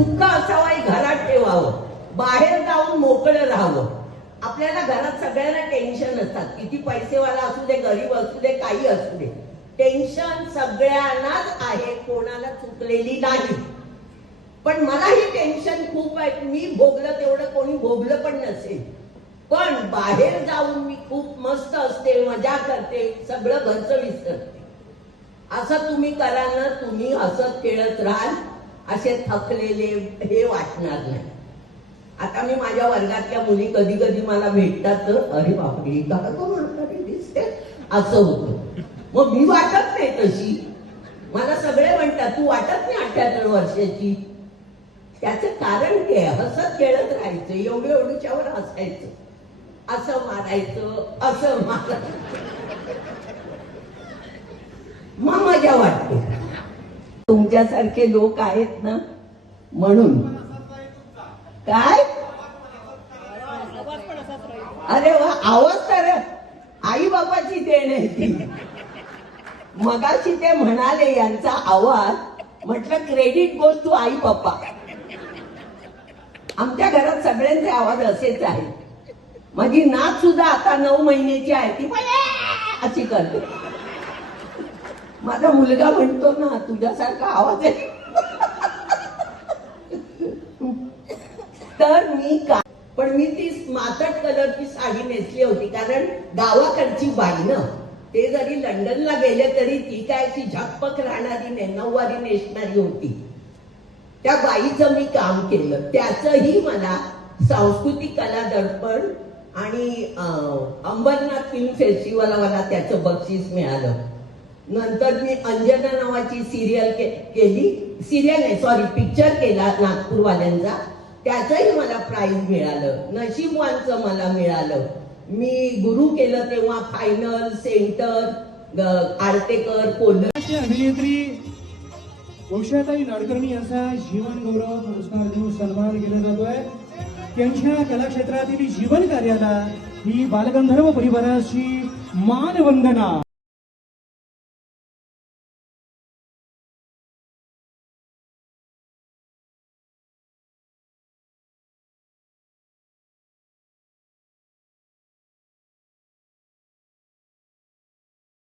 सुख असावाही घरात ठेवावं. बाहेर जाऊन मोकळं राहावं. आपल्याला घरात सगळ्यांना टेन्शन असतात. किती पैसेवाला असू दे गरीब असू दे काही असू दे. टेन्शन सगळ्यांनाच आहे. कोणाला चुकलेली नाही. पण मला ही टेन्शन खूप आहे. मी भोगलं तेवढं कोणी भोगलं पण नसेल. पण बाहेर जाऊन मी खूप मस्त असते मजा करते सगळं घरचं विसरते. असं तुम्ही कराल ना तुम्ही हसत खेळत राहाल. असे थकलेले हे वाटणार नाही. आता मी माझ्या वर्गातल्या मुली कधी कधी मला भेटतात तर अरे बापरे का म्हातारी दिसते असं होतं. मग मी वाटत नाही तशी. मला सगळे म्हणतात तू वाटत नाही अठ्याहत्तर वर्षाची? त्याचं कारण काय हसत खेळत राहायचं एवढं एवढ्याच्यावर हसायचं. असं मारायचं असं मारायचं. मग मजा वाटते. तुमच्यासारखे लोक आहेत ना? म्हणून. काय? अरे वा आवाज तर आई बाबाची देण आहे ती. मगाशी ते म्हणाले यांचा आवाज म्हटलं क्रेडिट गोज टू आई पप्पा आमच्या घरात सगळ्यांचे आवाज असेच आहेत. माझी नात सुद्धा आता नऊ महिन्याची आहे ती पण अशी करते. माझा मुलगा म्हणतो ना तुझ्यासारखा आवाज आहे. तर मी का पण मी ती मातट कलरची साडी नेसली होती कारण गावाकडची बाई ना ते जरी लंडनला गेले तरी ती काय ती झकपक राहणारी ने नऊवारी नेसणारी होती. त्या बाईचं मी काम केलं. त्याचंही मला सांस्कृतिक कला दर्पण आणि अंबरनाथ फिल्म फेस्टिवलला मला त्याचं बक्षीस मिळालं. नंतर मी अंजना नावाची सिरियल केली. सिरियल नाही सॉरी पिक्चर केला नागपूरवाल्यांचा. त्याचंही मला प्राईज मिळालं. नशीबवानचं मला मिळालं. मी गुरु केलं तेव्हा फायनल सेंटर आरतेकर कोल्हा. अभिनेत्री उषाताई नाडकर्णी यांचा जीवन गौरव पुरस्कार देऊन सन्मान केला जातोय. त्यांच्या कलाक्षेत्रातील जीवन कार्याला ही बालगंधर्व परिवाराची मानवंदना.